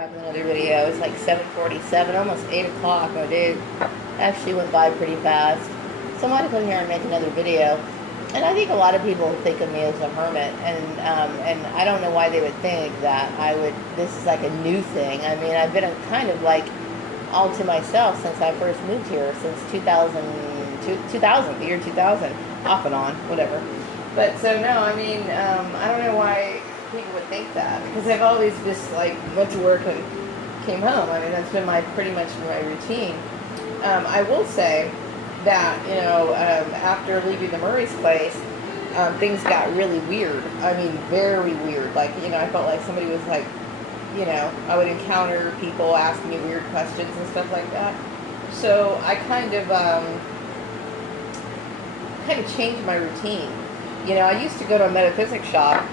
back with another video. It's like 7:47, almost 8 o'clock. Oh, dude, actually went by pretty fast. So I wanted to come here and make another video. And I think a lot of people think of me as a hermit, and I don't know why they would think that I would. This is like a new thing. I mean, I've been a kind of like all to myself since I first moved here, since 2000, the year 2000, off and on, whatever. But so no, I mean, I don't know why people would think that, because I've always just like went to work and came home. I mean, that's been pretty much my routine. I will say that, after leaving the Murray's place, things got really weird. I mean, very weird. Like, I felt like somebody was like, I would encounter people asking me weird questions and stuff like that. So I kind of changed my routine. I used to go to a metaphysics shop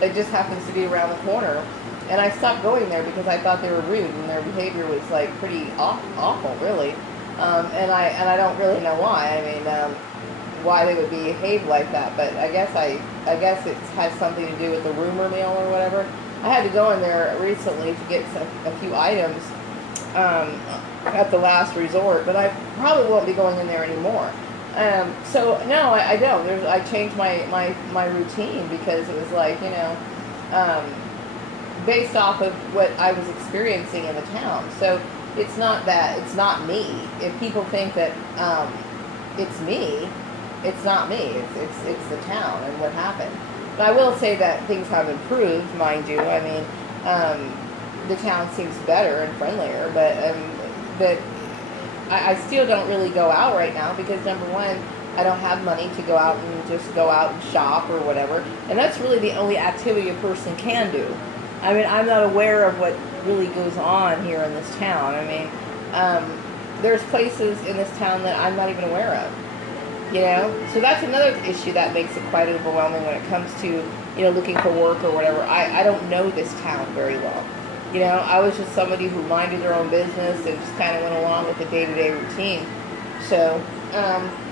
that just happens to be around the corner, and I stopped going there because I thought they were rude and their behavior was like pretty awful, really. And I don't really know why. I mean, why they would behave like that, but I guess it has something to do with the rumor mill or whatever. I had to go in there recently to get a few items at the last resort, but I probably won't be going in there anymore. So no, I don't. I changed my routine because it was like, based off of what I was experiencing in the town. So it's not me. If people think that it's me, it's not me. It's the town and what happened. But I will say that things have improved, mind you. I mean, the town seems better and friendlier, but I still don't really go out right now because, number one, I don't have money to go out and just go out and shop or whatever. And that's really the only activity a person can do. I mean, I'm not aware of what really goes on here in this town. I mean, there's places in this town that I'm not even aware of. So that's another issue that makes it quite overwhelming when it comes to, looking for work or whatever. I don't know this town very well. I was just somebody who minded their own business and just kind of went along with the day-to-day routine. So,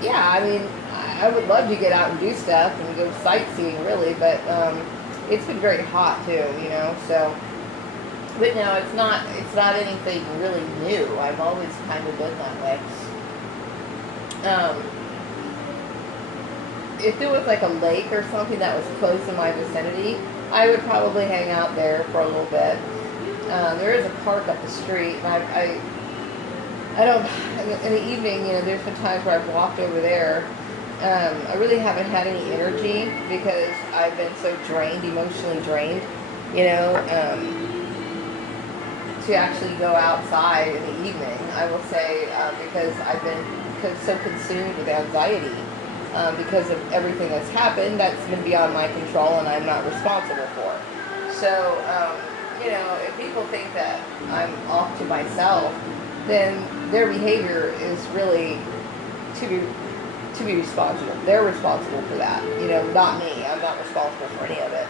yeah, I mean, I would love to get out and do stuff and go sightseeing, really, but it's been very hot too, so. But no, it's not anything really new. I've always kind of been that way. If there was like a lake or something that was close in my vicinity, I would probably hang out there for a little bit. There is a park up the street, and I don't, in the evening, there's been times where I've walked over there. I really haven't had any energy because I've been so drained, emotionally drained, to actually go outside in the evening, I will say, because I've been so consumed with anxiety because of everything that's happened that's been beyond my control and I'm not responsible for. So, if people think that I'm off to myself, then their behavior is really to be responsible. They're responsible for that, not me. I'm not responsible for any of it.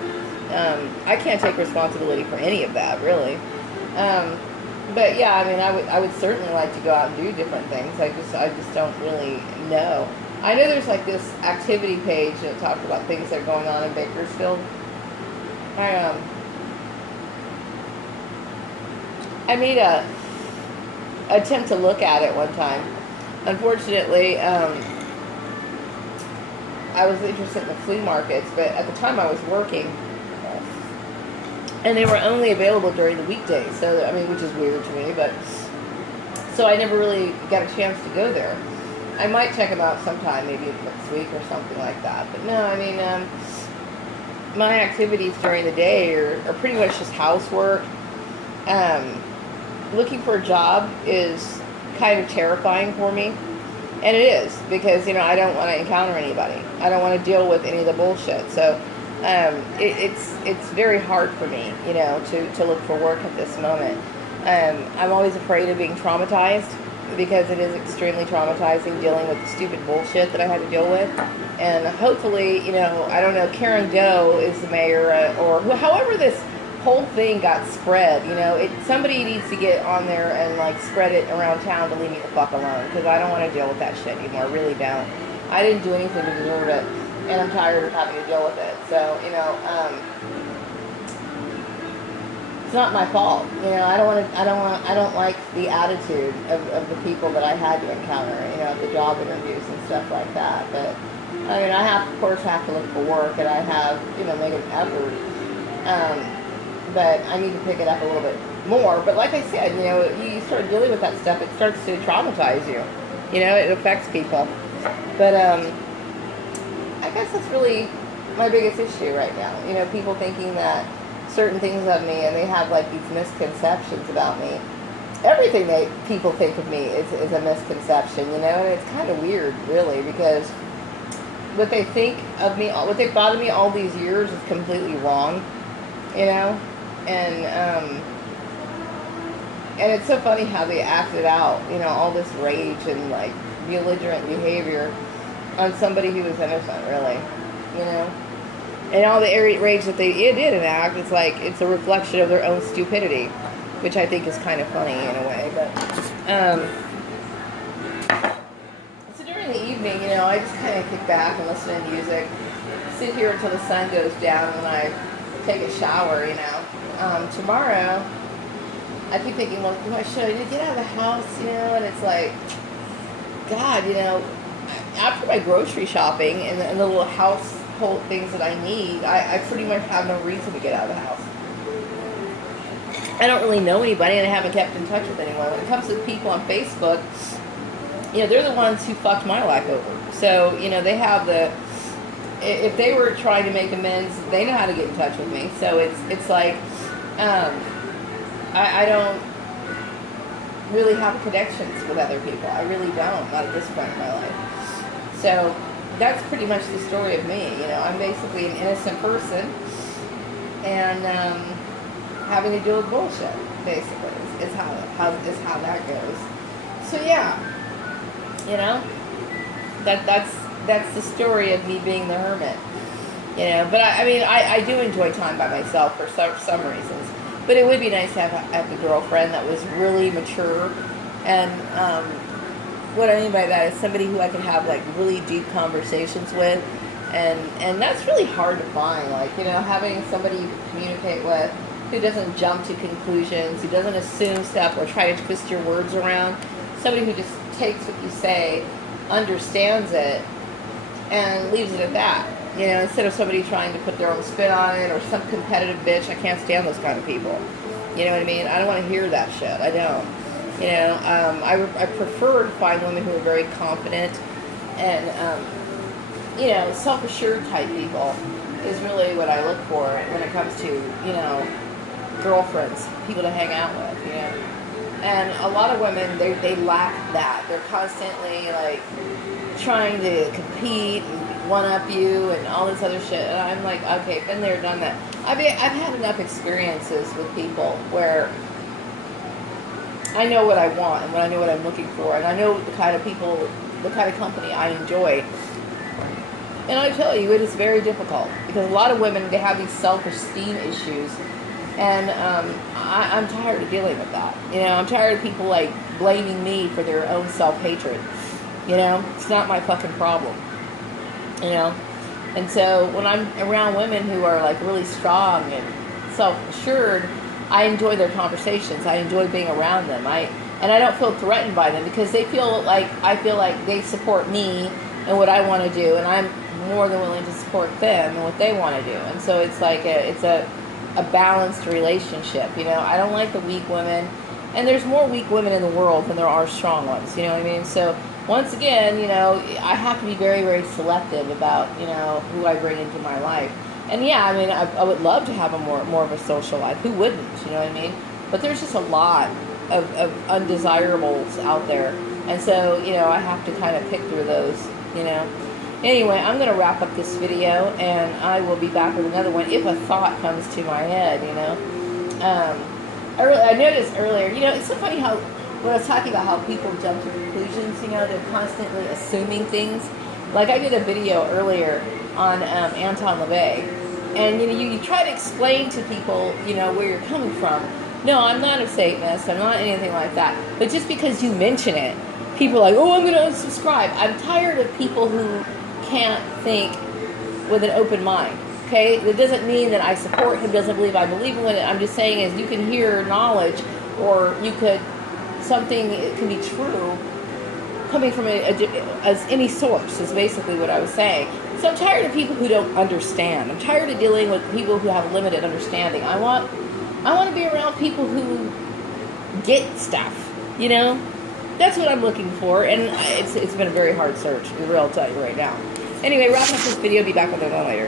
I can't take responsibility for any of that, really. But yeah, I mean, I would certainly like to go out and do different things. I just don't really know. I know there's like this activity page that talks about things that are going on in Bakersfield. I made a attempt to look at it one time. Unfortunately, I was interested in the flea markets, but at the time I was working, and they were only available during the weekdays. So, I mean, which is weird to me, but so I never really got a chance to go there. I might check them out sometime, maybe next week or something like that. But no, I mean, my activities during the day are pretty much just housework. Looking for a job is kind of terrifying for me. And it is, because, I don't want to encounter anybody. I don't want to deal with any of the bullshit. So, it's very hard for me, to look for work at this moment. I'm always afraid of being traumatized, because it is extremely traumatizing dealing with the stupid bullshit that I had to deal with. And hopefully, I don't know, Karen Doe is the mayor, or however this whole thing got spread, somebody needs to get on there and like spread it around town to leave me the fuck alone, because I don't want to deal with that shit anymore. I really don't. I didn't do anything to deserve it, and I'm tired of having to deal with it. So, it's not my fault. You know, I don't like the attitude of the people that I had to encounter, you know, at the job interviews and stuff like that. But, I mean, I have, of course, have to look for work, and I have, you know, make an effort. But I need to pick it up a little bit more. But like I said, you know, you start dealing with that stuff, it starts to traumatize you. You know, it affects people. But, I guess that's really my biggest issue right now. You know, people thinking that certain things of me, and they have like these misconceptions about me. Everything that people think of me is a misconception, you know, and it's kind of weird, really, because what they think of me, what they've thought of me all these years is completely wrong, you know, and it's so funny how they acted out, you know, all this rage and like belligerent behavior on somebody who was innocent, really, you know. And all the rage that they did enact, it's like, it's a reflection of their own stupidity, which I think is kind of funny in a way. But, so during the evening, you know, I just kind of kick back and listen to music, sit here until the sun goes down, and I take a shower, you know. Tomorrow, I keep thinking, well, should I get out of the house, you know, and it's like, God, you know, after my grocery shopping and the little household things that I need, I pretty much have no reason to get out of the house. I don't really know anybody, and I haven't kept in touch with anyone. When it comes to people on Facebook, you know, they're the ones who fucked my life over. So, you know, they have if they were trying to make amends, they know how to get in touch with me. So it's like, I don't really have connections with other people. I really don't, not at this point in my life. So that's pretty much the story of me. You know, I'm basically an innocent person, and having to deal with bullshit, basically, is how that goes. So yeah, you know, that's the story of me being the hermit. You know, but I mean, I do enjoy time by myself for some reasons. But it would be nice to have a girlfriend that was really mature, and what I mean by that is somebody who I can have like really deep conversations with, and that's really hard to find. Like, you know, having somebody you can communicate with who doesn't jump to conclusions, who doesn't assume stuff or try to twist your words around. Somebody who just takes what you say, understands it, and leaves it at that. You know, instead of somebody trying to put their own spin on it, or some competitive bitch. I can't stand those kind of people. You know what I mean? I don't want to hear that shit. I don't. You know, I prefer to find women who are very confident and, you know, self-assured type people is really what I look for when it comes to, you know, girlfriends, people to hang out with, you know. And a lot of women, they lack that. They're constantly, like, trying to compete and one-up you and all this other shit. And I'm like, okay, been there, done that. I've had enough experiences with people where I know what I want and I know what I'm looking for, and I know the kind of people, the kind of company I enjoy. And I tell you, it is very difficult because a lot of women, they have these self-esteem issues, and I'm tired of dealing with that. You know, I'm tired of people like blaming me for their own self-hatred. You know, it's not my fucking problem. You know, and so when I'm around women who are like really strong and self-assured, I enjoy their conversations. I enjoy being around them. I don't feel threatened by them because they feel like I feel like they support me and what I want to do, and I'm more than willing to support them and what they want to do. And so it's like it's a balanced relationship. You know, I don't like the weak women, and there's more weak women in the world than there are strong ones. You know what I mean? So once again, you know, I have to be very, very selective about, you know, who I bring into my life. And yeah, I mean, I would love to have a more of a social life. Who wouldn't? You know what I mean? But there's just a lot of undesirables out there. And so, you know, I have to kind of pick through those, you know. Anyway, I'm going to wrap up this video, and I will be back with another one if a thought comes to my head, you know. I noticed earlier, you know, it's so funny how, when I was talking about how people jump to conclusions, you know, they're constantly assuming things. Like I did a video earlier on Anton LaVey, and you know, you try to explain to people, you know, where you're coming from. No, I'm not a Satanist, I'm not anything like that. But just because you mention it, people are like, oh, I'm going to unsubscribe. I'm tired of people who can't think with an open mind. Okay, that doesn't mean that I support him, doesn't believe I believe in it. I'm just saying is you can hear knowledge, or you could, something can be true coming from as any source is basically what I was saying. So I'm tired of people who don't understand. I'm tired of dealing with people who have limited understanding. I want to be around people who get stuff, you know? That's what I'm looking for, and it's been a very hard search, I'll tell you right now. Anyway, wrap up this video, be back with another one later.